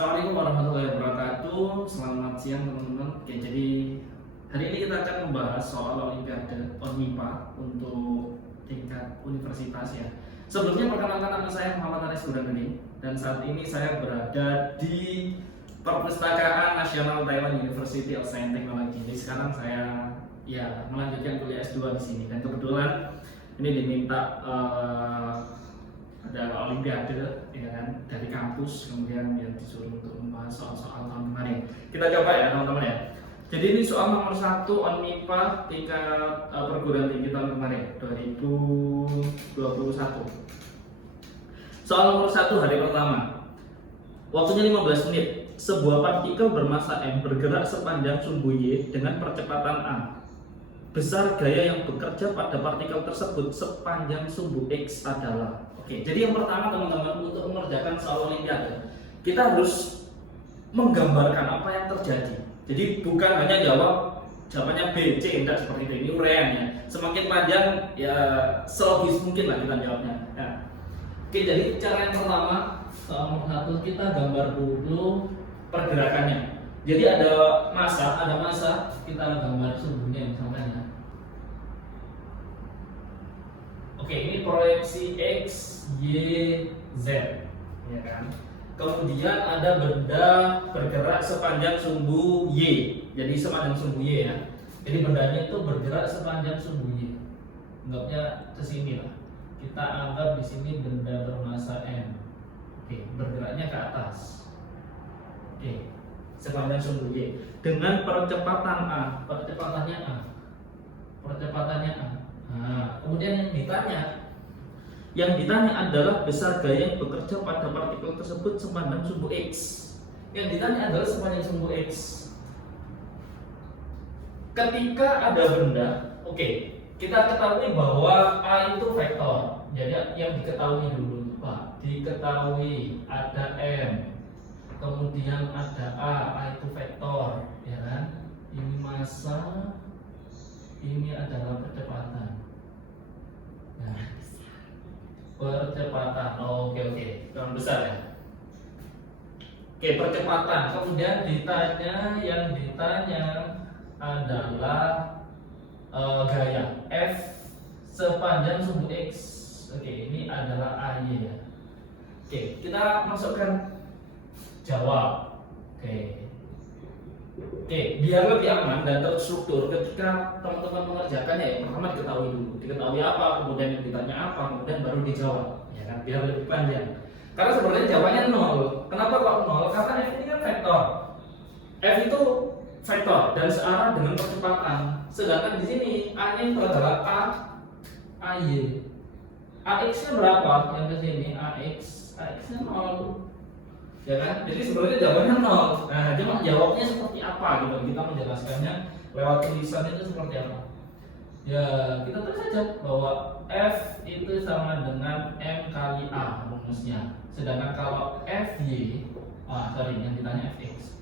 Assalamualaikum warahmatullahi wabarakatuh. Selamat siang teman-teman. Oke, jadi hari ini kita akan membahas soal Olimpiade ONMIPA untuk tingkat universitas ya. Sebelumnya perkenalkan, nama saya Muhammad Aris Burhanuddin dan saat ini saya berada di Perpustakaan Nasional Taiwan University of Science and Technology. Jadi sekarang saya melanjutkan kuliah S2 di sini dan kebetulan ini diminta ada olimpiade ya kan dari kampus, kemudian dia disuruh untuk membahas soal-soal tahun kemarin. Kita coba ya teman-teman ya. Jadi ini soal nomor 1 ONMIPA tingkat perguruan tinggi tahun kemarin 2021. Soal nomor 1 hari pertama. Waktunya 15 menit. Sebuah partikel bermassa M bergerak sepanjang sumbu Y dengan percepatan A. Besar gaya yang bekerja pada partikel tersebut sepanjang sumbu X adalah. Oke, jadi yang pertama teman-teman, untuk mengerjakan soal olimpiade, kita harus menggambarkan apa yang terjadi. Jadi bukan hanya jawabannya B, C, tidak seperti itu. Ini uraian ya. Semakin panjang ya selogis mungkin lah kita jawabnya. Nah, oke, jadi cara yang pertama, soal nomor 1 kita gambar dulu pergerakannya. Jadi ada massa, kita gambar sumbunya misalnya. Oke, ini proyeksi X, Y, Z, ya kan? Kemudian ada benda bergerak sepanjang sumbu Y. Jadi sepanjang sumbu Y ya. Jadi bendanya itu bergerak sepanjang sumbu Y. Anggapnya ke sini lah. Kita anggap di sini benda bermassa M. Oke, bergeraknya ke atas. Oke, sepanjang sumbu Y dengan percepatan A. Percepatannya A. Nah, kemudian yang ditanya adalah besar gaya yang bekerja pada partikel tersebut sepanjang sumbu X. Yang ditanya adalah sepanjang sumbu X. Ketika ada benda, oke, kita ketahui bahwa A itu vektor. Jadi yang diketahui dulu, Pak, diketahui ada M, kemudian ada A itu vektor, ya kan? Ini massa, ini adalah percepatan. Nah, percepatan, oke, yang besar ya. Oke, percepatan. Kemudian yang ditanya adalah gaya F sepanjang sumbu X. Oke, ini adalah AY ya. Oke, kita masukkan jawab. Oke, biar lebih aman dan terstruktur ketika teman-teman mengerjakannya ya, pertama diketahui apa, kemudian yang ditanya apa, kemudian baru dijawab, ya kan, biar lebih panjang. Karena sebenarnya jawabannya 0. Kenapa kok 0? Karena F ini kan vektor. F itu vektor dan searah dengan percepatan. Sedangkan di sini A-nya itu adalah AY. AX-nya berapa? Yang ke sini AX-nya 0. Ya kan? Jadi sebenarnya jawabannya 0. Nah, cuma jawabnya seperti apa gitu. Kita menjelaskannya lewat tulisan itu seperti apa. Ya, kita tulis saja bahwa F itu sama dengan M kali A rumusnya. Sedangkan kalau FY, yang ditanya Fx.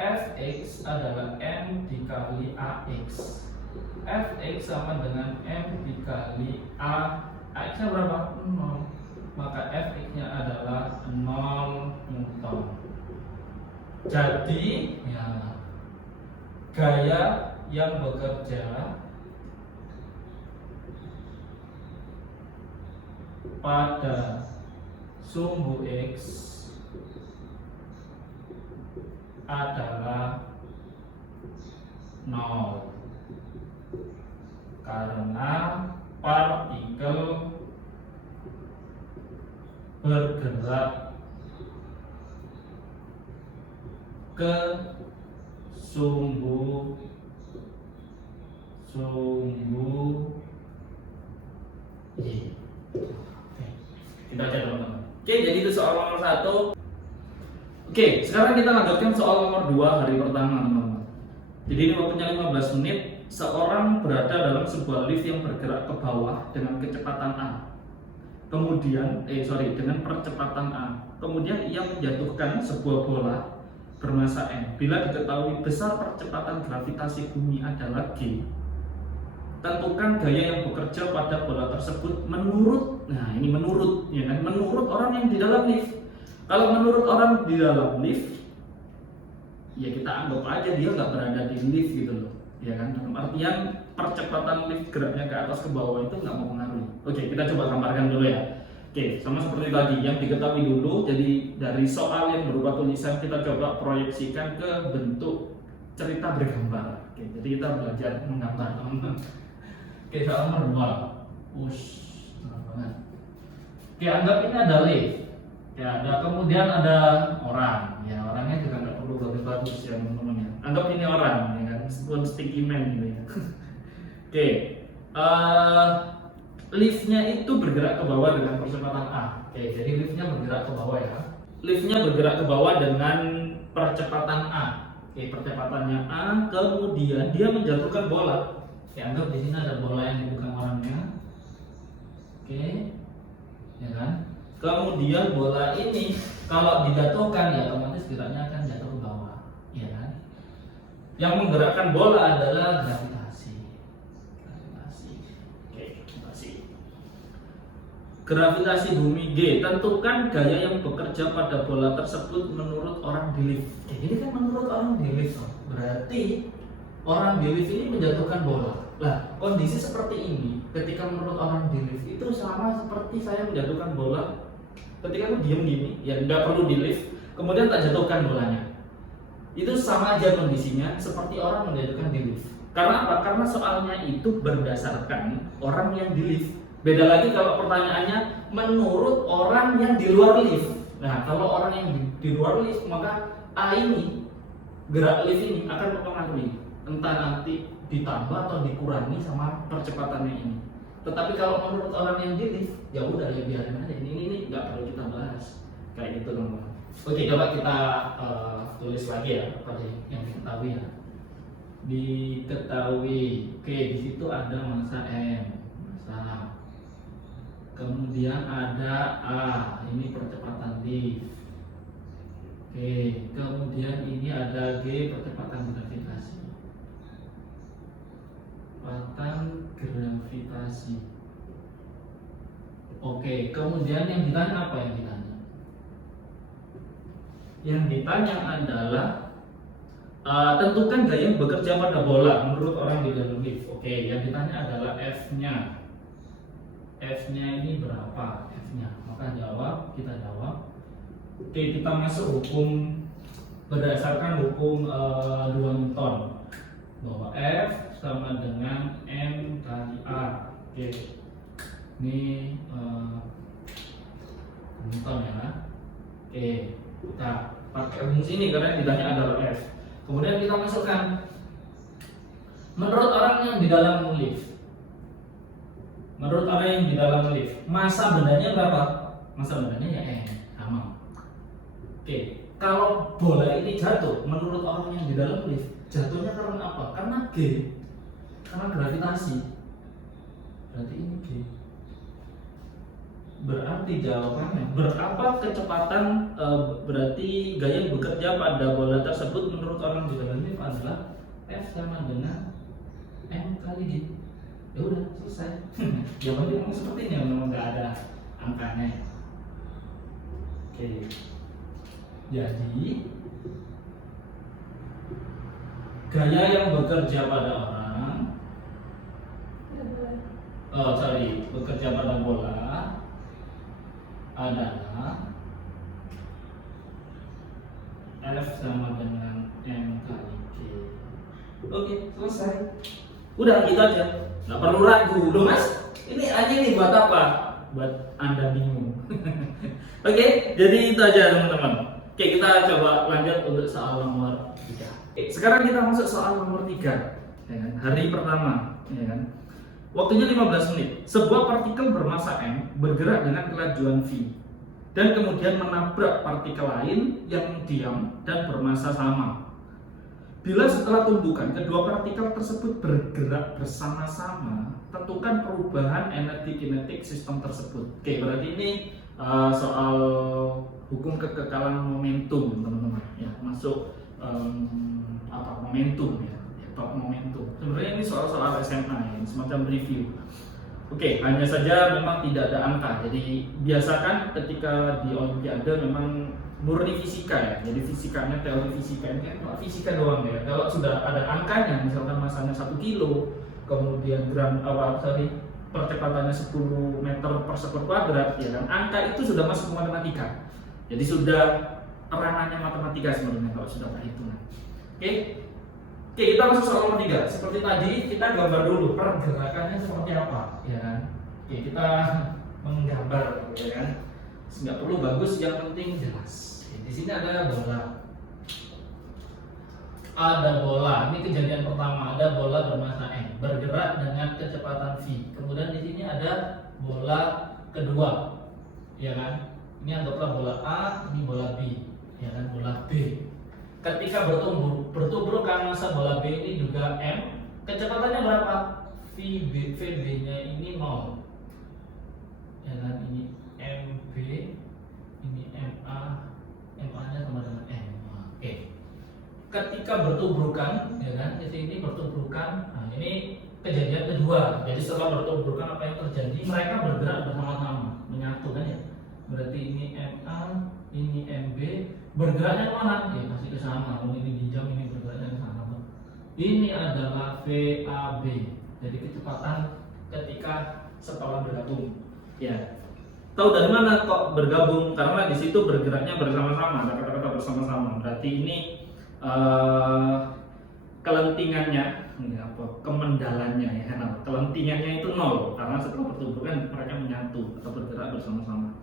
Fx adalah M dikali Ax. Fx sama dengan M dikali A. Ax-nya berapa? 0. Maka Fx-nya adalah 0 Newton. Jadi ya, gaya yang bekerja pada sumbu X adalah 0 karena partikel bergerak ke sumbu Y. Kita baca teman-teman. Oke, jadi itu soal nomor 1. Oke, sekarang kita lanjutkan soal nomor 2 hari pertama teman-teman. Jadi ini waktunya 15 menit. Seorang berada dalam sebuah lift yang bergerak ke bawah dengan kecepatan A. Dengan percepatan A. Kemudian ia menjatuhkan sebuah bola bermassa M. Bila diketahui besar percepatan gravitasi bumi adalah G, tentukan gaya yang bekerja pada bola tersebut menurut, nah ini menurut, ya kan, menurut orang yang di dalam lift. Kalau menurut orang di dalam lift, ya kita anggap aja dia nggak berada di lift gitu loh, ya kan? Dalam artian percepatan lift geraknya ke atas ke bawah itu nggak mempengaruhi. Oke, kita coba gambarkan dulu ya. Oke, sama seperti tadi yang diketahui dulu. Jadi dari soal yang berupa tulisan kita coba proyeksikan ke bentuk cerita bergambar. Oke, jadi kita belajar menggambar teman-teman. Oke, soal nomor 2. Terang banget. Oke, anggap ini ada lift. Ya, kemudian ada orang. Ya, orangnya juga nggak perlu bagus-bagus ya teman-teman ya. Anggap ini orang, ya kan, meskipun sticky man gitu ya. Oke, liftnya itu bergerak ke bawah dengan percepatan A. Oke, jadi liftnya bergerak ke bawah ya. Liftnya bergerak ke bawah dengan percepatan A. Oke, percepatannya A, kemudian dia menjatuhkan bola. Oke, anggap di sini ada bola yang dipegang orangnya. Oke, ya kan? Kemudian bola ini kalau dijatuhkan ya otomatis geraknya akan jatuh ke bawah, ya kan? Yang menggerakkan bola adalah gravitasi. Oke, gravitasi bumi G. Tentukan gaya yang bekerja pada bola tersebut menurut orang di lift. Ya, ini kan menurut orang di lift, berarti orang di lift ini menjatuhkan bola. Lah, kondisi seperti ini ketika menurut orang di lift itu sama seperti saya menjatuhkan bola. Ketika aku diem gini, ya nggak perlu di lift, kemudian tak jatuhkan bolanya. Itu sama aja kondisinya seperti orang menjatuhkan di lift. Karena apa? Karena soalnya itu berdasarkan orang yang di lift. Beda lagi kalau pertanyaannya menurut orang yang di luar lift. Nah, kalau orang yang di luar lift, maka A ini, gerak lift ini akan mempengaruhi. Entah nanti ditambah atau dikurangi sama percepatannya ini. Tetapi kalau menurut orang yang di lift, ya udah ya biarin aja. Ini nggak perlu kita bahas kayak gitu teman-teman. Oke, coba kita tulis lagi ya apa yang diketahui ya. Diketahui. Oke, di situ ada massa M, massa. Kemudian ada A, ini percepatan lift. Oke, kemudian ini ada G, percepatan gravitasi. Percepatan gravitasi. Oke, kemudian yang ditanya apa yang ditanya? Yang ditanya adalah tentukan gaya yang bekerja pada bola menurut orang di dalam lift. Oke, yang ditanya adalah F-nya. F-nya ini berapa? F-nya. Maka kita jawab. Oke, kita masuk hukum berdasarkan hukum 2 Newton bahwa F sama dengan M kali A. Oke, ini Newton ya. Oke, kita pakai rumus ini karena yang ditanya adalah F. Kemudian kita masukkan menurut orang yang di dalam lift. Menurut orang yang di dalam lift, massa bendanya berapa? Massa bendanya ya M, sama. Oke, kalau bola ini jatuh, menurut orang yang di dalam lift, jatuhnya karena apa? Karena G, karena gravitasi. Berarti ini G. Berarti jawabannya berapa kecepatan berarti gaya yang bekerja pada bola tersebut menurut orang di dalam lift adalah F sama dengan M kali G. Ya udah selesai. Jawabannya memang seperti ini, memang nggak ada angkanya. Oke. Jadi gaya yang bekerja pada orang, bekerja pada bola adalah F sama dengan M kali G. Oke, selesai. Udah gitu aja. Nggak perlu ragu. Loh mas, ini aja nih buat apa? Buat Anda bingung. Oke, jadi itu aja teman-teman. Oke, kita coba lanjut untuk soal nomor 3. Sekarang kita masuk soal nomor 3, ya kan? Hari pertama, ya kan? Waktunya 15 menit. Sebuah partikel bermassa M bergerak dengan kelajuan v dan kemudian menabrak partikel lain yang diam dan bermassa sama. Bila setelah tumbukan kedua partikel tersebut bergerak bersama-sama, tentukan perubahan energi kinetik sistem tersebut. Oke, berarti ini soal hukum kekekalan momentum, teman-teman. Ya, masuk momentum ya, bab momentum. Sebenarnya ini soal SMA ya, semacam review. Oke, hanya saja memang tidak ada angka. Jadi biasakan ketika di Olimpiade memang murni fisika ya. Jadi fisikanya, teori fisika ini kan cuma fisika doang ya. Kalau sudah ada angkanya, misalkan masanya 1 kilo, kemudian percepatannya 10 meter per sektor kuadrat, ya kan? Angka itu sudah masuk ke matematika. Jadi sudah ranahnya matematika sebenarnya kalau sudah perhitungan. Oke. Oke, kita masuk soal nomor 3. Seperti tadi kita gambar dulu pergerakannya seperti apa, ya kan? Oke, kita menggambar, ya kan? Nggak perlu bagus, yang penting jelas. Oke, di sini ada bola. Ada bola. Ini kejadian pertama. Ada bola bermassa M bergerak dengan kecepatan v. Kemudian di sini ada bola kedua, ya kan? Ini anggaplah bola A, ini bola B, ya kan? Bola B. Ketika bertumbukan massa bola B ini juga M, kecepatannya berapa? VB-nya ini 0. Ya kan, ini MB, ini MA, MA-nya sama dengan M. Oke. Ketika bertumbukan, ya kan, di sini bertumbukan. Nah, ini kejadian kedua. Jadi setelah bertumbukan apa yang terjadi? Mereka bergerak bersama-sama, menyatu kan ya. Berarti ini MA, ini MB, bergeraknya kemana? Ya pasti ke sana. Kalau ini di jam, ini bergeraknya ke sana. Ini adalah VAB. Jadi kecepatan ketika setelah bergabung. Ya. Tahu dari mana kok bergabung? Karena di situ bergeraknya bersama-sama. Ada kata-kata bersama-sama. Berarti ini kelentingannya, ini apa? Kemendalannya ya. Nah, kelentingannya itu 0 karena setelah bertumbukan mereka menyatu atau bergerak bersama-sama.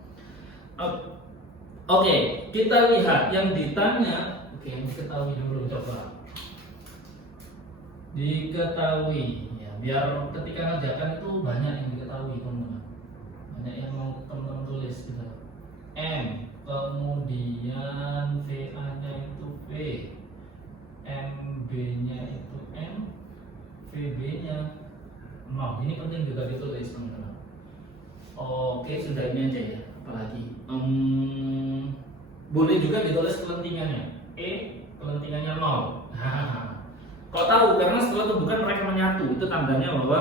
Oke, kita lihat yang ditanya. Oke, yang diketahui dulu coba. Diketahui, ya, biar ketika ngajakan itu banyak yang diketahui teman-teman. Banyak yang mau teman-teman tulis gitu. M, kemudian VA-nya itu V, MB-nya itu M, VB-nya 0. Ini penting juga ditulis teman-teman. Oke, sudah ini aja ya. Apalagi boleh juga ditulis kelentingannya kelentingannya 0. Kok tahu? Karena setelah itu bukan mereka menyatu, itu tandanya bahwa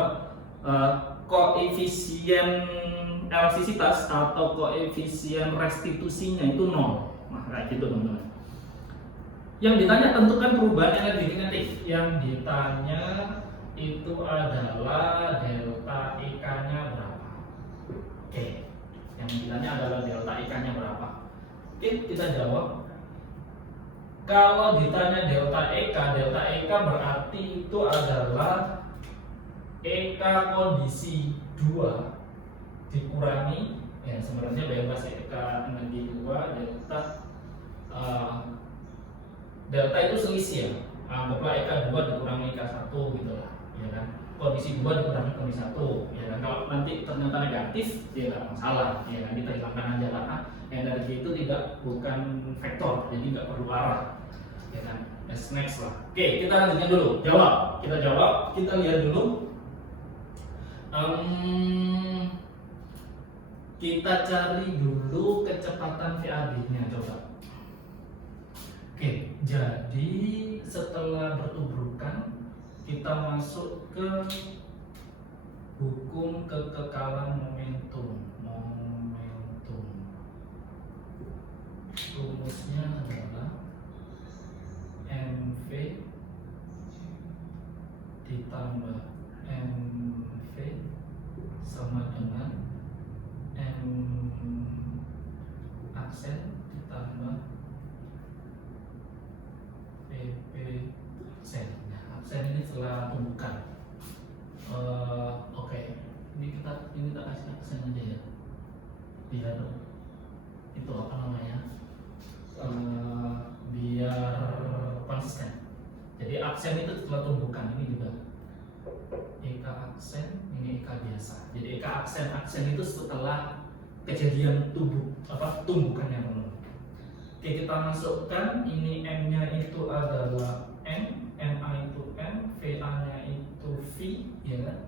koefisien elastisitas atau koefisien restitusinya itu 0. Nah, kayak gitu teman-teman. Yang ditanya tentukan perubahan energi kinetik. Yang ditanya itu adalah delta IK-nya berapa. Oke. Yang ditanya adalah delta IK-nya berapa. Oke, kita jawab. Kalau ditanya delta EK berarti itu adalah EK kondisi 2 dikurangi, ya sebenarnya bebas EK energi 2 delta itu selisih ya. Anggaplah EK 2 dikurangi EK 1 gitu lah, ya kan. Kondisi 2 dikurangi kondisi 1, ya kan. Kalau nanti ternyata negatif, ya nggak masalah, ya kan, kita hilangkan aja karena energi itu bukan vektor, jadi nggak perlu arah, ya kan. Next lah. Oke, kita lanjutkan dulu. Kita jawab. Kita lihat dulu. Kita cari dulu kecepatan VAB-nya coba. Oke, jadi setelah bertubrukan kita masuk ke hukum kekekalan momentum. Rumusnya adalah MV ditambah MV sama dengan M aksen ditambah PP aksen. Nah, aksen ini setelah tumbukan. Oke. Ini tak kasih aksen aja ya. Biar itu apa namanya? Biar konsisten. Jadi aksen itu setelah tumbukan, ini juga EK aksen, ini EK biasa. Jadi EK aksen itu setelah kejadian tumbukannya teman-teman. Oke, kita masukkan ini M-nya itu adalah M, MA itu M, VA-nya itu V, ya kan?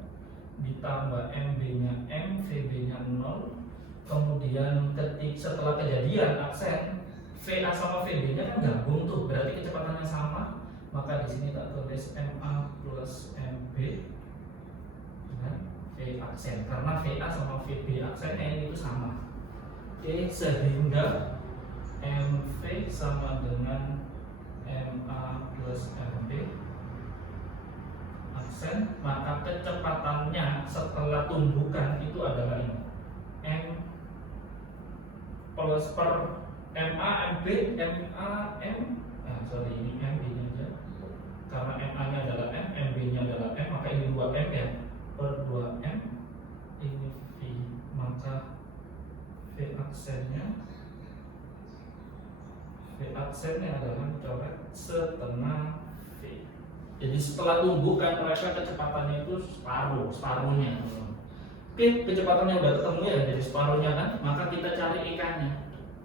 Ditambah MB-nya M, VB-nya 0. Kemudian setelah kejadian aksen VA sama VB-nya kan gabung tuh, berarti kecepatannya sama. Maka di sini tak tulis MA plus MB, kan? V aksen, karena VA sama VB aksennya ini itu sama. Oke, sehingga MV sama dengan MA plus MB aksen, maka kecepatannya setelah tumbukan itu adalah ini M plus per MA MB ini MB nya aja, karena MA nya adalah M, MB nya adalah M, maka ini 2M ya, per 2M ini V, maka V aksennya adalah coret setengah V. Jadi setelah tumbukan mereka kecepatannya itu separuhnya. Oke, kecepatannya udah ketemu ya, jadi separuhnya kan, maka kita cari EK-nya,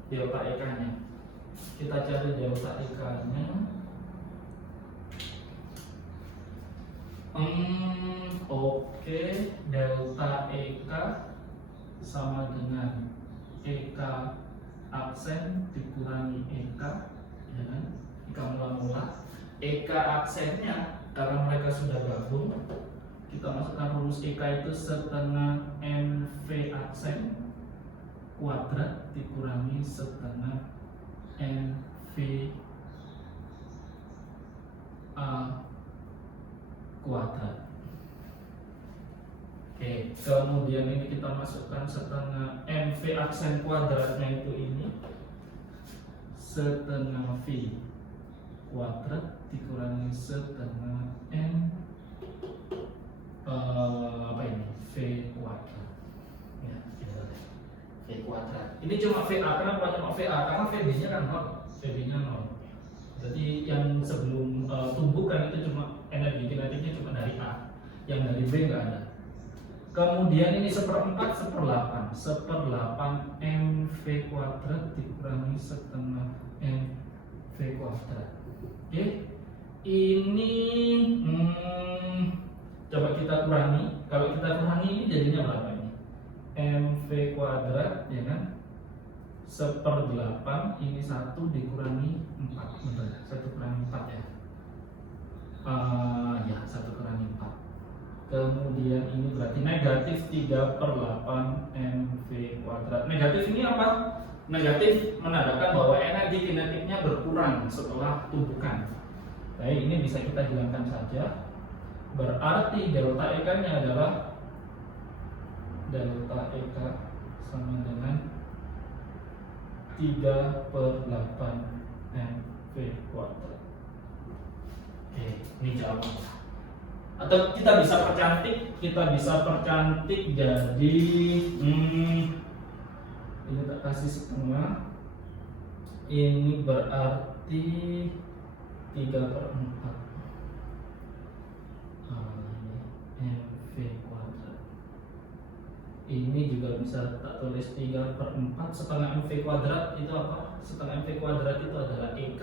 delta EK-nya. Kita cari delta EK-nya. Oke, delta EK sama dengan EK aksen dikurangi EK, ya kan? EK mula-mula. EK aksennya karena mereka sudah gabung, kita masukkan rumus EK itu setengah MV aksen kuadrat dikurangi setengah MV A kuadrat. Oke, kemudian ini kita masukkan setengah MV aksen kuadratnya itu ini setengah V kuadrat dikurangi setengah M V kuadrat. Ya, V kuadrat. Ini cuma VA, kenapa cuma VA? Karena VB-nya kan 0, VB-nya 0. Jadi yang sebelum tumbukan itu cuma energi kinetiknya cuma dari A, yang dari B nggak ada. Kemudian ini 1/4 1/8 MV kuadrat dikurangi setengah MV kuadrat. Oke, ini coba kita kurangi. Kalau kita kurangi ini jadinya berapa ini? MV kuadrat ya kan? 1/8 ini 1 dikurangi 4, betul? 1 kurangi 4 ya. Ya 1 kurangi 4. Kemudian ini berarti negatif 3/8 MV kuadrat. Negatif ini apa? Negatif menandakan bahwa energi kinetiknya berkurang setelah tumbukan. Baik, ini bisa kita hilangkan saja. Berarti delta EK-nya adalah delta EK sama dengan 3/8 MV kuadrat. Oke, ini jawabannya. Atau kita bisa percantik jadi ini tak kasih setengah, ini berarti 3/4 MV kuadrat. Ini juga bisa tak tulis 3/4 setengah MV kuadrat itu apa? Setengah MV kuadrat itu adalah EK.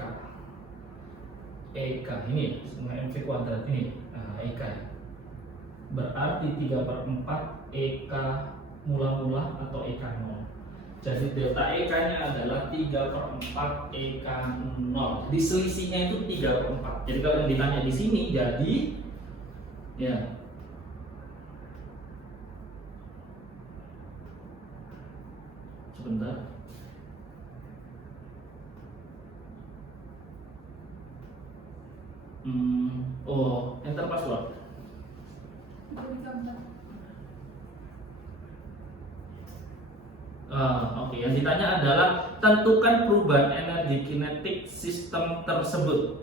EK ini setengah MV kuadrat ini, EK. Berarti 3/4 EK mula-mula atau EK 0. Jadi delta EK-nya adalah 3/4 EK 0. Jadi selisihnya itu 3/4. Jadi kalau yang ditanya di sini jadi ya sebentar. Enter password. Oke, yang ditanya adalah tentukan perubahan energi kinetik sistem tersebut.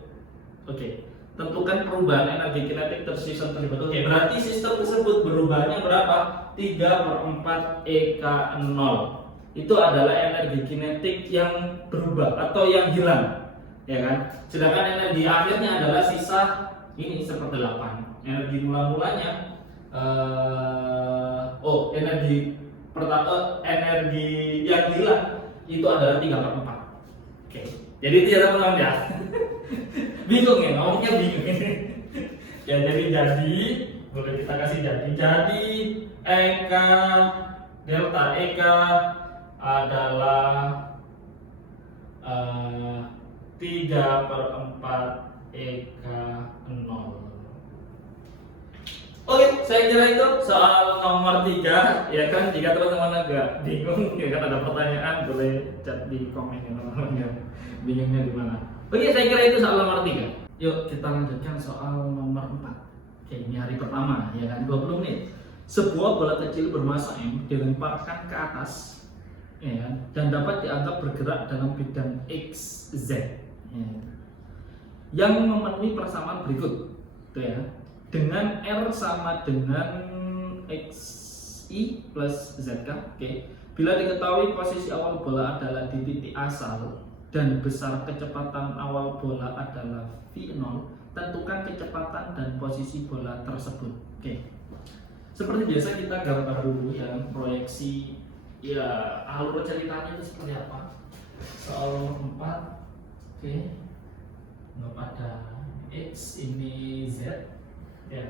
Oke, tentukan perubahan energi kinetik sistem tersebut. Oke, berarti sistem tersebut berubahnya berapa? 3/4 EK 0. Itu adalah energi kinetik yang berubah atau yang hilang, ya kan? Sedangkan energi akhirnya adalah sisa ini 1/8. Energi mula-mulanya energi yang hilang itu adalah 3/4. Oke. Jadi itu ya teman-teman ya. Bingung ya, ngomongnya bingung. Ya jadi boleh kita kasih jadi EK delta EK adalah 3/4 EK 0. Oke, saya kira itu soal nomor 3 ya kan. Jika teman-teman agak bingung ya kan, ada pertanyaan boleh chat di komen ya teman-teman ya, bingungnya di mana. Oke, saya kira itu soal nomor 3. Yuk kita lanjutkan soal nomor 4. Oke, ini hari pertama ya kan, 20 menit. Sebuah bola kecil bermassa M dilemparkan ke atas ya kan, dan dapat dianggap bergerak dalam bidang x, z ya, yang memenuhi persamaan berikut tuh ya, dengan R sama dengan XI plus ZK. Oke. Bila diketahui posisi awal bola adalah di titik asal dan besar kecepatan awal bola adalah V0, tentukan kecepatan dan posisi bola tersebut. Oke. Seperti biasa kita gambar dulu yang proyeksi ya, alur ceritanya itu seperti apa. Soal 4. Oke. Nggak ada X, ini Z ya,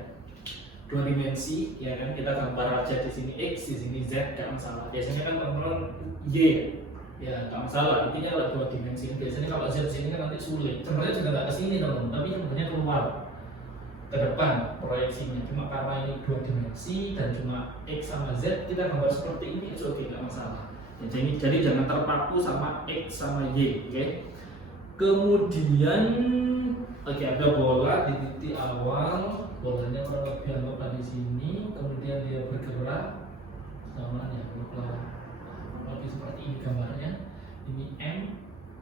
2 dimensi ya kan, kita gambar aja di sini X, di sini Z, gak masalah. Biasanya kan teman-teman Y ya, gak masalah, intinya ada 2 dimensi. Biasanya kalau Z di sini kan nanti sulit, sebenarnya juga nggak kesini teman-teman, tapi sebenarnya keluar ke depan proyeksinya. Cuma karena ini 2 dimensi dan cuma X sama Z, kita gambar seperti ini itu oke, gak masalah ya. Jadi jangan terpaku sama X sama Y. Oke. Kemudian ada bola di titik awal, bolanya kurang lebih anggaplah di sini, kemudian dia bergerak sama ya, lebih seperti ini gambarnya. Ini M,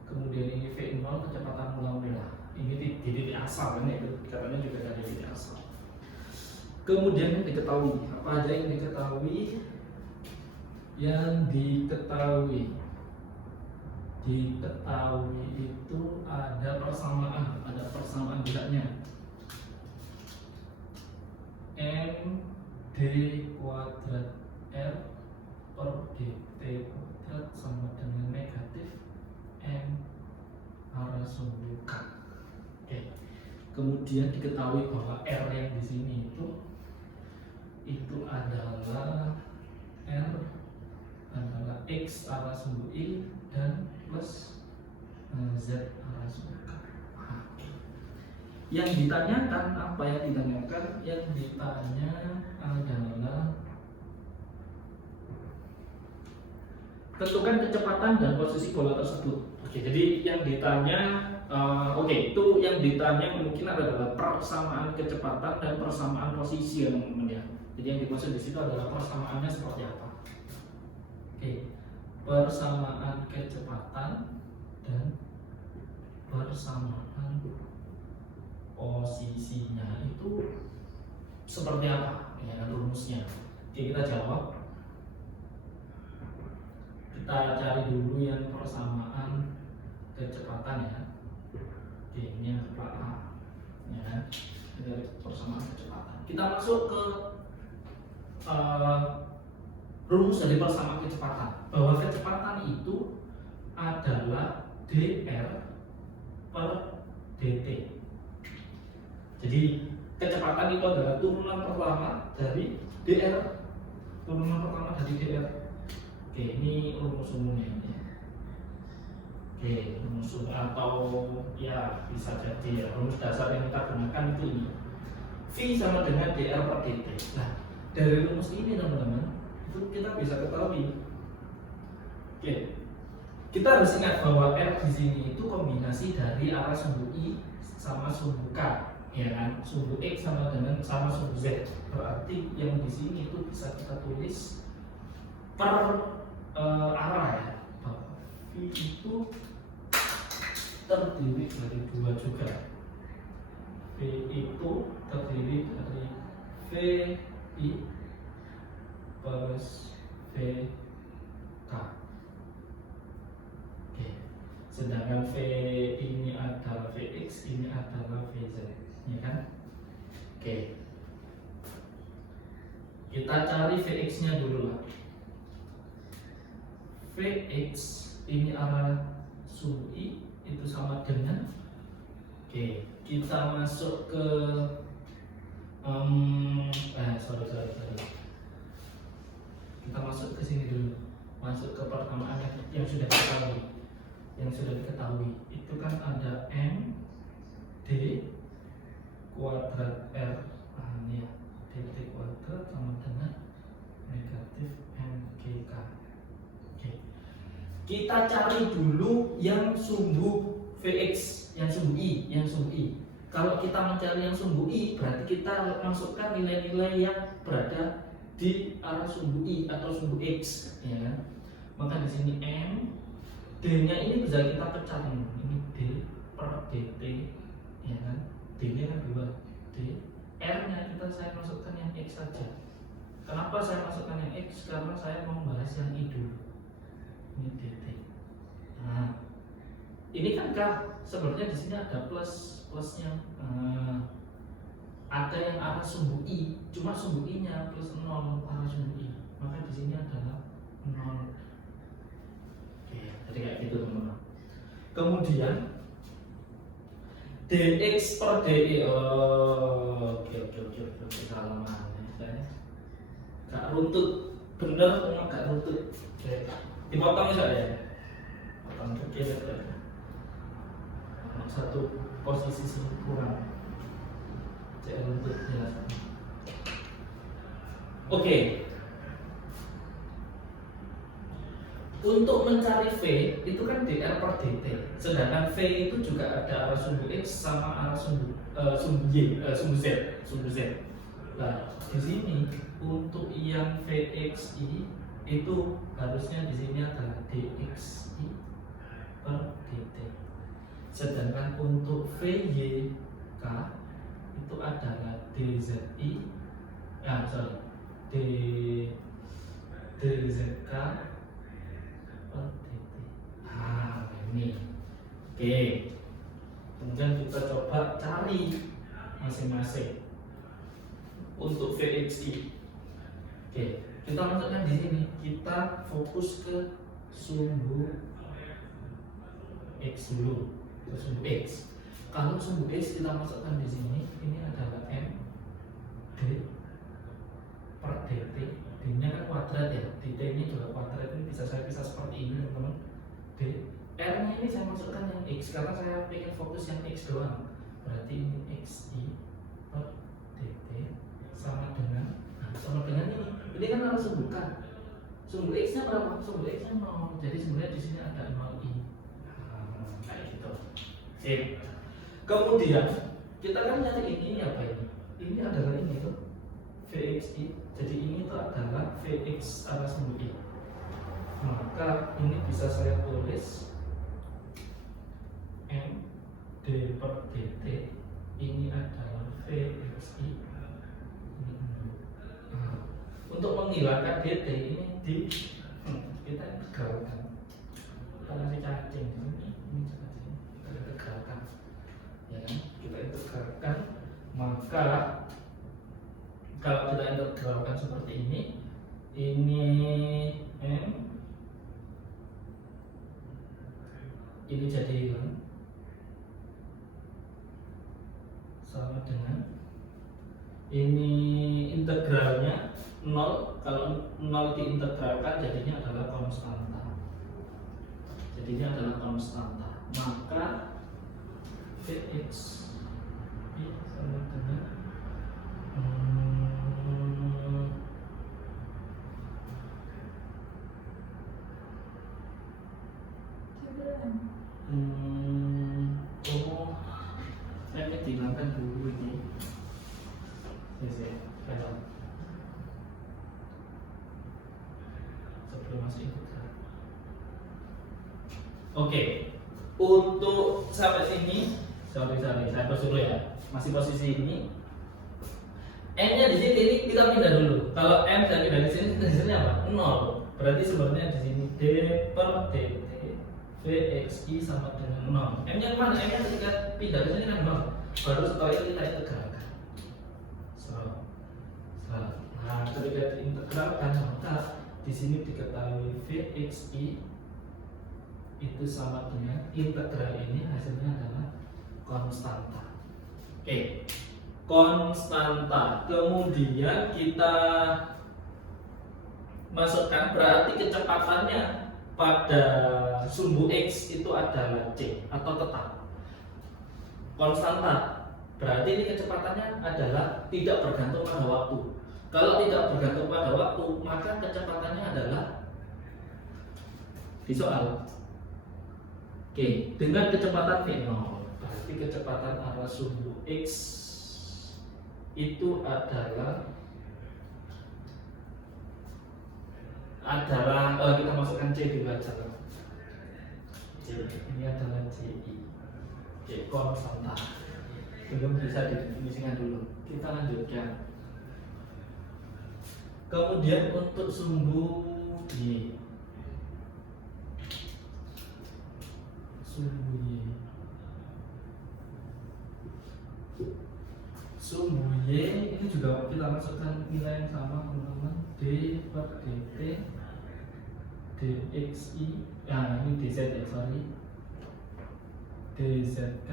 kemudian ini V0, kecepatan mula-mula. Ini di titik asal kan ya, katanya juga dari titik asal. Kemudian yang diketahui, apa aja yang diketahui? Diketahui itu ada persamaan geraknya. M D kuadrat R per dt kuadrat sama dengan negatif M arah sumbu K. Oke. Kemudian diketahui bahwa R yang di sini itu adalah R adalah X arah sumbu I dan plus Z arah sumbu K. Yang ditanyakan apa? Yang ditanya adalah tentukan kecepatan dan posisi bola tersebut. Oke, jadi yang ditanya itu yang ditanya kemungkinan adalah persamaan kecepatan dan persamaan posisi ya teman-teman ya. Jadi yang dimaksud di situ adalah persamaannya seperti apa. Oke, persamaan kecepatan dan persamaan posisinya itu seperti apa ya rumusnya. Oke, kita jawab. Kita cari dulu yang persamaan kecepatan ya. Oke, ini yang A ya, dari persamaan kecepatan. Kita masuk ke rumus dari persamaan kecepatan, bahwa kecepatan itu adalah dr per dt. Jadi kecepatan itu adalah turunan pertama dari dr. Oke, ini rumus umumnya ya. Oke, rumus umum atau ya bisa jadi ya, rumus dasar yang kita gunakan itu ini. V sama dengan dr per dt. Nah, dari rumus ini teman-teman itu kita bisa ketahui. Oke, kita harus ingat bahwa R di sini itu kombinasi dari arah sumbu I sama sumbu K, ya kan? Sumbu X sama sumbu Z. Berarti yang di sini itu bisa kita tulis per arah ya. V itu terdiri dari 2 juga. V itu terdiri dari VI plus VK. Oke. Sedangkan V ini adalah Vx, ini adalah Vz, ya kan? Oke. Kita cari Vx-nya dulu lah. Vx ini arah sumbu I itu sama dengan, oke, kita masuk ke sorry. Kita masuk ke sini dulu, masuk ke persamaan yang sudah diketahui. Itu kan ada M D kuadrat R, ini ya, dt kuadrat kita cari dulu yang sumbu Vx, yang sumbu I. Kalau kita mencari yang sumbu I, berarti kita masukkan nilai-nilai yang berada di arah sumbu I atau sumbu X, ya kan? Maka di sini M, D-nya ini bisa kita pecah ini D per dt, ya kan? D-nya kan 2 D, R-nya saya masukkan yang X saja. Kenapa saya masukkan yang X? Karena saya mau bahas yang I dulu. Ini dt. Nah, ini kan K. Sebenarnya di sini ada plusnya. Ada yang arah sumbu I, cuma sumbu I-nya plus 0 arah sumbu I. Maka di sini adalah 0. Oke, jadi kayak gitu teman-teman. Kemudian dx per dy. Oke, salah mana? Gak runtut, bener cuma gak runtut. Oke, dipotong saya. Potong ke kiri. Satu posisi sini kurang. Cek runtut jelas. Oke. Untuk mencari V itu kan dr per dt. Sedangkan V itu juga ada arah sumbu X sama arah sumbu Z. Nah, di sini untuk yang Vxi itu harusnya di sini adalah dxi per dt. Sedangkan untuk Vyk itu adalah dzi dzk per dt. Ini. Oke. Kemudian kita coba cari masing-masing. Untuk Vxi. Oke, kita masukkan di sini. Kita fokus ke sumbu X dulu. Ke sumbu X. Kalau sumbu X kita masukkan di sini, ini adalah M D per dt. D-nya kan kuadrat ya. Dt-nya juga kuadrat, ini bisa saya pisah seperti ini, teman-teman. D. R-nya ini saya masukkan yang X karena saya ingin fokus yang X doang. Berarti ini xi per dt sama dengan ini. Ini kan harus sumbu K. Sumbu X-nya berapa? Sumbu X-nya 0. Jadi sebenarnya di sini ada 0i. Kayak gitu. Sip. Kemudian kita kan nyari ini apa ini? Ini adalah ini tuh Vxi. Jadi ini tuh adalah Vx arah sumbu I. Maka ini bisa saya tulis M D per dt. Ini adalah Vxi. Untuk menghilangkan dt ini kita integralkan. Kita kasih cacing ini cacing. Kita integralkan, ya kan? Kita integralkan. Maka kalau kita integralkan seperti ini M, ini jadi hilang sama dengan ini integralnya 0. Kalau 0 diintegralkan jadinya adalah konstanta. Maka Vx sama dengan saya dihilangkan dulu ini. Sebelum masuk integral. Oke. Untuk sampai sini, sorry, saya terus dulu ya. Masih posisi ini. M-nya di sini ini kita pindah dulu. Kalau M saya pindah di sini apa? 0. Berarti sebenarnya di sini D per dt Vxi sama dengan 0. M-nya kemana? M-nya ketika pindah ke sini kan 0. Baru setelah itu kita integralkan. Nah, ketika diintegralkan maka di sini diketahui Vxi itu sama dengan integral ini hasilnya adalah konstanta. Oke, konstanta. Kemudian kita masukkan berarti kecepatannya pada sumbu X itu adalah c atau tetap. Konstanta berarti ini kecepatannya adalah tidak bergantung pada waktu. Kalau tidak bergantung pada waktu, maka kecepatannya adalah di soal Oke, dengan kecepatan V0, berarti kecepatan arah sumbu X itu adalah kita masukkan C dulu aja. C ini adalah CI. Oke, konstanta. Belum bisa didefinisikan dulu. Kita lanjutkan. Kemudian untuk sumbu Y, sumbu Y ini juga kita masukkan nilai yang sama teman-teman, D per dt dxi, ini dz ya, sorry, dzk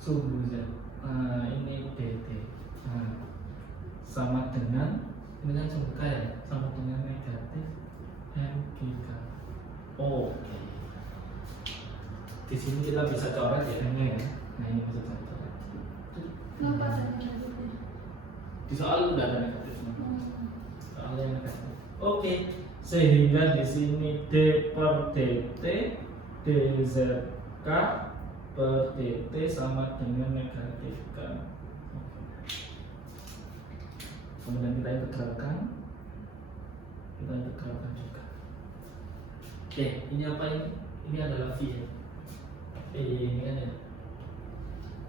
sumbu z, ini dt, sama dengan ini kan sumbu k ya, sama dengan negatif mgk. Oke, di sini kita bisa coret ya ini ya. Nah ini bisa coret. Kenapa ada negatifnya? Di soal udah ada negatifnya. Soalnya negatif. Oke, sehingga di sini d per dt dzk per dt sama dengan negatif k. Kemudian kita integralkan juga. Oke, ini apa ini? Ini adalah v ya. Ini kan ya.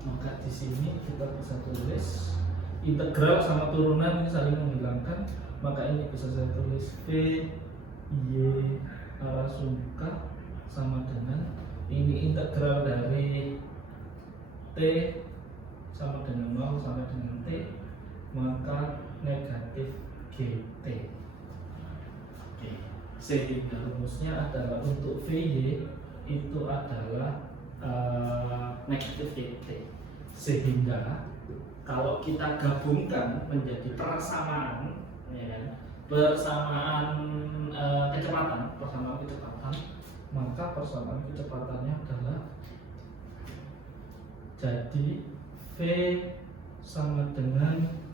Maka di sini kita bisa tulis integral sama turunan ini saling menghilangkan, maka ini bisa saya tulis v y arah sumbu k sama dengan ini integral dari t sama dengan 0 sampai dengan t, maka negatif gt. Oke, sehingga rumusnya adalah untuk vy itu adalah negatif gt. Sehingga kalau kita gabungkan menjadi persamaan, ya kan, persamaan kecepatan, maka persamaan kecepatannya adalah jadi v sama dengan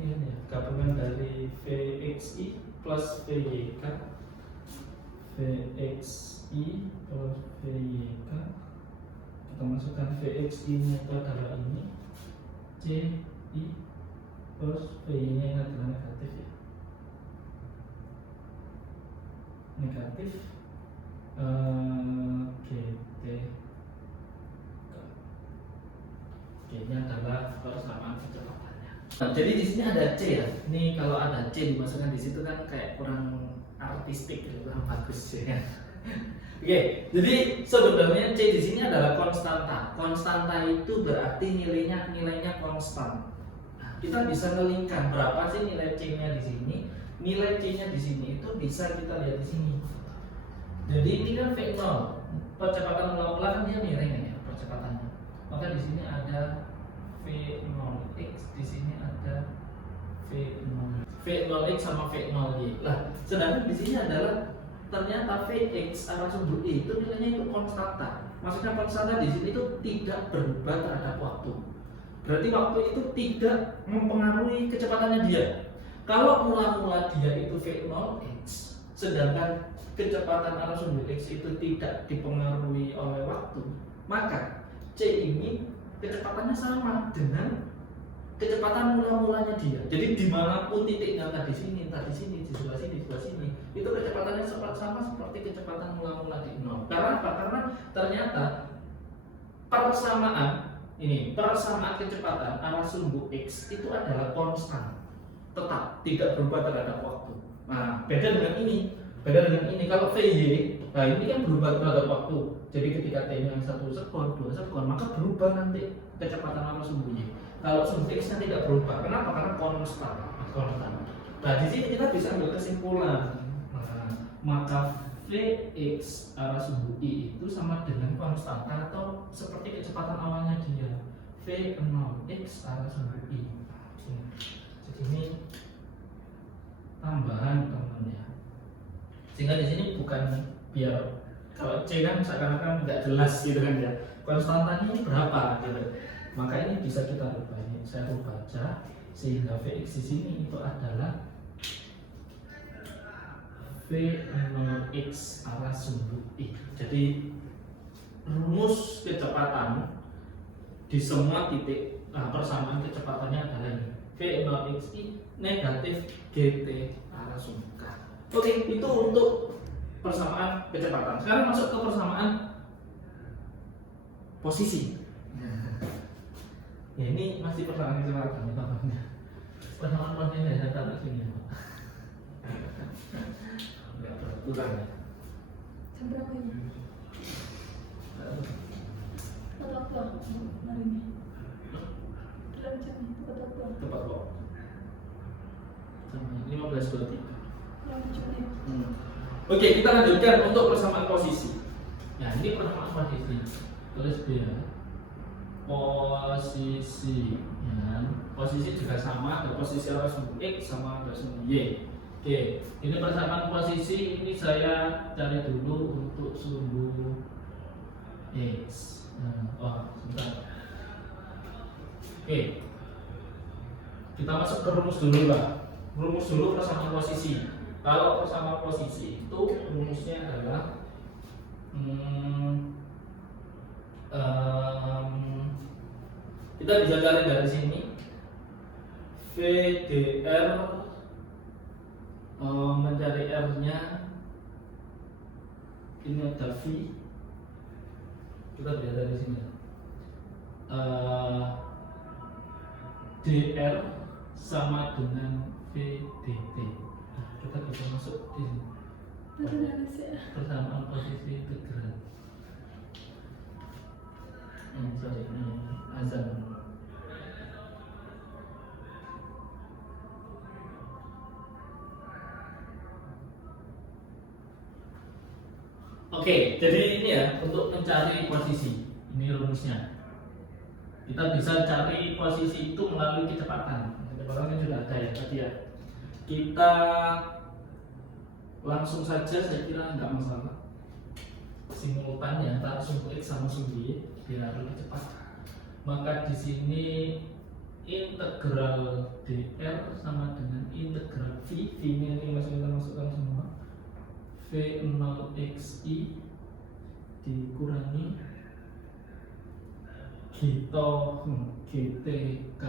ini ya, gabungan dari vxi plus vyk, vxi plus vyk, kita masukkan vxi nya itu adalah ini, ci plus vy nya adalah negatif ya, negatif gt. Ini adalah persamaan kecepatannya. Nah, jadi di sini ada c ya. Ini kalau ada c dimasukkan di situ kan kayak kurang artistik, kurang bagus ya. Oke, jadi sebenarnya c di sini adalah konstanta. Konstanta itu berarti nilainya konstan. Nah, kita bisa ngelingkan berapa sih nilai c-nya di sini. Nilai c-nya di sini itu bisa kita lihat di sini. Jadi ini kan v0, percepatan mula-mula kan dia miring ya percepatannya. Maka di sini ada v0x, di sini ada v0x sama v0y. Lah, sedangkan di sini adalah ternyata vx arah sumbu i itu nilainya itu konstanta. Maksudnya konstanta di sini itu tidak berubah terhadap waktu. Berarti waktu itu tidak mempengaruhi kecepatannya dia. Kalau mula-mula dia itu v0x, sedangkan kecepatan arah sumbu x itu tidak dipengaruhi oleh waktu, maka c ini kecepatannya sama dengan kecepatan mula-mulanya dia. Jadi dimanapun titiknya, entah di sini, entah di sini, di sebelah sini, di sebelah sini, itu kecepatannya sama seperti kecepatan mula-mula di nol. Karena apa? Karena ternyata persamaan kecepatan arah sumbu x itu adalah konstan, tetap tidak berubah terhadap waktu. Nah, beda dengan ini. Kalau VY, nah ini kan berubah terhadap waktu. Jadi ketika t-nya 1 sekon, 2 sekon, maka berubah nanti kecepatan arah sumbunya. Kalau sumbu x-nya tidak berubah, kenapa? Karena konstan. Nah, di sini kita bisa ambil kesimpulan. Nah, maka Vx arah sumbu i itu sama dengan konstanta atau seperti kecepatan awalnya dia, V0x arah sumbu i. Jadi ini tambahan teman ya. Sehingga di sini bukan biar kalau C kan seakan-akan nggak jelas gitu kan ya, konstantanya ini berapa gitu. Maka ini bisa kita rubah, ini saya baca sehingga Vx di sini itu adalah V0x arah sumbu i. Jadi rumus kecepatan di semua titik persamaan kecepatannya adalah ini V0xi negatif GT arah sumbu K. Oke, itu untuk persamaan kecepatan. Sekarang masuk ke persamaan posisi. Ya, ini masih persamaan kecepatan tampaknya. Persamaan posisi saya taruh sini. Enggak beraturan ya. Jam berapa ini? Tepat waktu hari ini. Dalam jam itu tepat waktu. Tepat kok. 15.23. Yang ujungnya. Oke, kita lanjutkan untuk persamaan posisi. Nah, ini persamaan posisi. Tulis B ya. Posisi, ya. Posisi juga sama, ada posisi arah sumbu X sama arah sumbu Y. Oke, ini persamaan posisi. Ini saya cari dulu untuk sumbu X. Sebentar. Oke, kita masuk ke rumus dulu lah. Rumus dulu persamaan posisi. Kalau persamaan posisi itu rumusnya adalah kita bisa cari dari sini VDR, mencari R-nya ini ada V, kita bisa dari sini DR sama dengan VDT. Nah, kita bisa masuk di sini persamaan posisi integral. Sorry, ini azan. Oke, jadi ini ya untuk mencari posisi. Ini rumusnya. Kita bisa cari posisi itu melalui kecepatan. Kecepatannya sudah ada ya tadi ya. Kita langsung saja, saya kira nggak masalah. Simultan ya antara sumbu X sama sumbu Y dilalu kecepatan. Maka di sini integral dr sama dengan integral v. V-nya ini masih kita masukkan semua. V0xi dikurangi GTK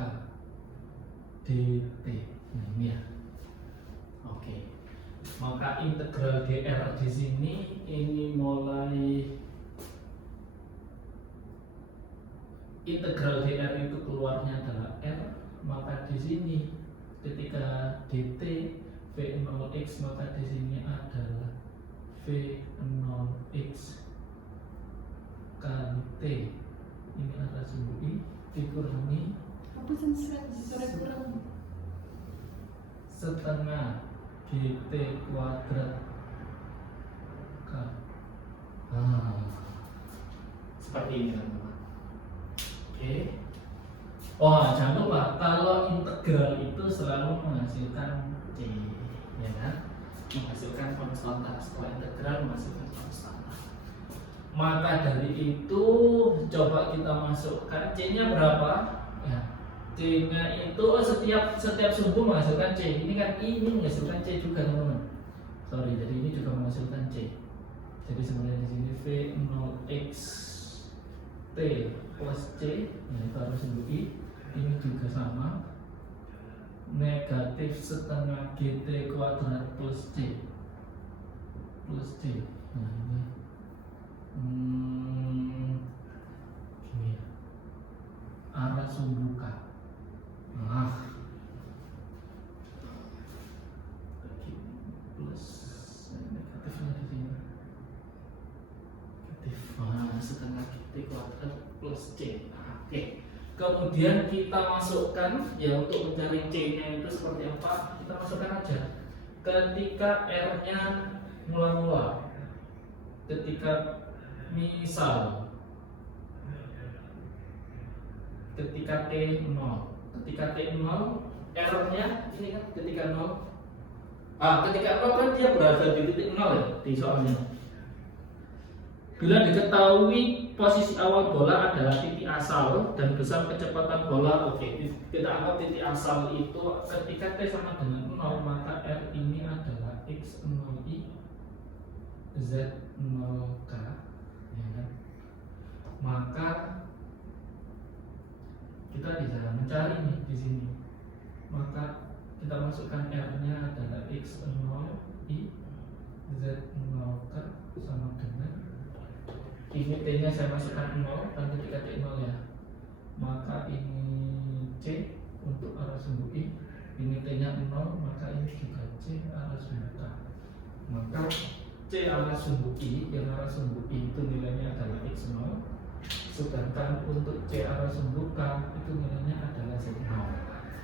dt. Nah ini ya. Oke. Maka integral dr di sini ini mulai integral dr itu keluarnya adalah r, maka di sini ketika dt v0x maka di sini adalah v0x kali t, ini adalah sumbu i dikurangi Apa sore kurang? setengah gt kuadrat k. Seperti ini teman-teman. Oke. Oh, jangan lupa kalau integral itu selalu menghasilkan c, ya kan? Menghasilkan konstanta. Setelah integral menghasilkan konstanta. Maka dari itu coba kita masukkan c-nya berapa? Ya. C-nya itu setiap sumbu menghasilkan c. Ini kan ini menghasilkan c juga teman-teman. Sorry, jadi ini juga menghasilkan c. Jadi sebenarnya di sini v0x t plus c, yaitu harus sumbu i. Ini juga sama, negatif setengah gt kuadrat plus c. Nah ini gini ya, arah sumbu k. Plus negatifnya di sini. Negatif setengah gt kuadrat plus c. Oke. Kemudian kita masukkan ya untuk mencari c-nya itu seperti apa? Kita masukkan aja. Ketika r-nya mula-mula, ketika misal ketika t 0, r-nya ini kan ketika 0. Ketika 0 kan dia berada di titik 0 ya di soalnya. Bila diketahui posisi awal bola adalah titik asal dan besar kecepatan bola, oke, kita anggap titik asal itu ketika t sama dengan 0, maka r ini adalah x0i z0k, ya kan? maka kita bisa mencari nih di sini. Maka kita masukkan R-nya adalah X0 I Z0 K sama dengan ini T-nya saya masukkan 0 dan ketika T 0 ya, maka ini C untuk arah sumbu I, ini T-nya 0, maka ini juga C arah sumbu K. Maka C arah sumbu I, yang arah sumbu I itu nilainya adalah X0, sedangkan untuk C arah sumbu K itu nilainya adalah Z0.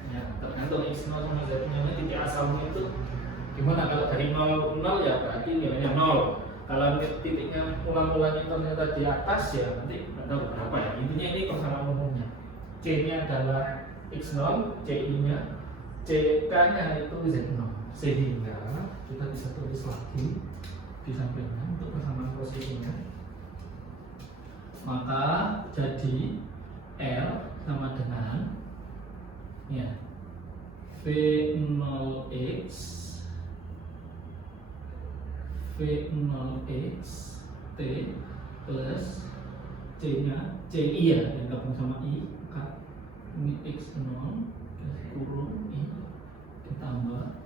Ya, tergantung X0 sama Z0 nya titik asalnya itu gimana. Kalau dari 0 ya berarti nilainya 0. Kalau titiknya ulang-ulangnya ternyata di atas ya nanti nggak tahu berapa ya. Intinya ini persamaan umumnya. C nya adalah X0, CI nya, CK nya itu Z0. Sehingga kita bisa tulis lagi di sampingnya untuk persamaan posisinya. Maka jadi R sama dengan ya V0x T plus C nya CI ya yang gabung sama I K, ini X0 kurung I ditambah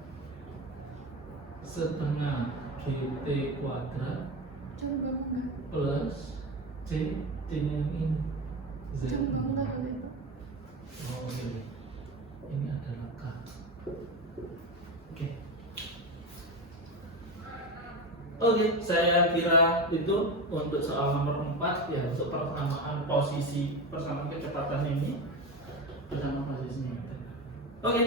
setengah GT kuadrat Coba enggak. plus C nya yang ini Z. Coba enggak boleh Pak. Oh ini adalah K. Oke, saya kira itu untuk soal nomor 4 ya, untuk persamaan posisi persamaan kecepatan ini bersama posisinya. Oke.